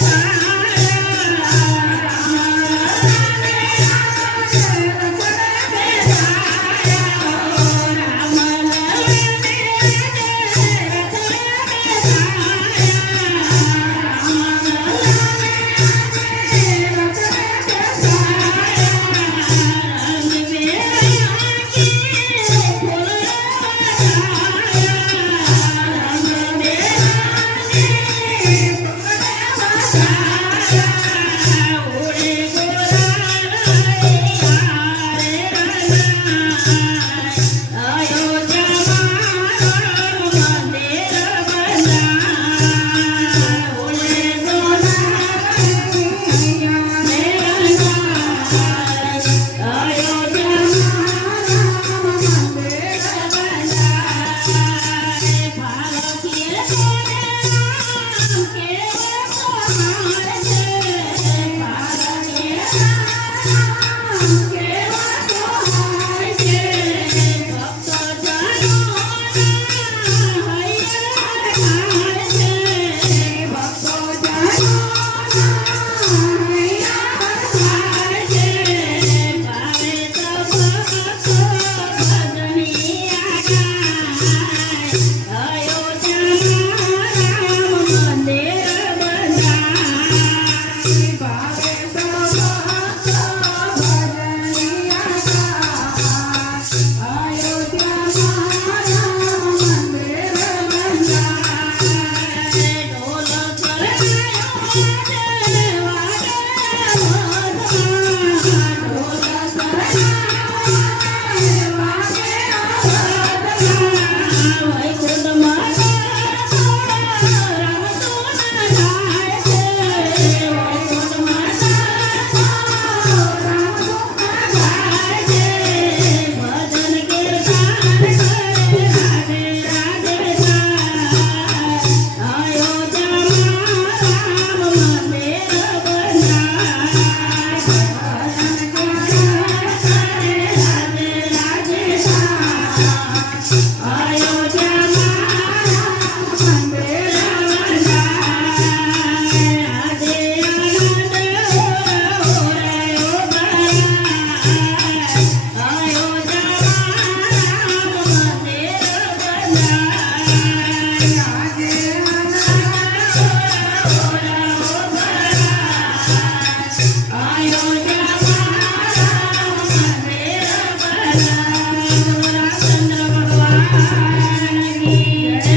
Yes. Peace.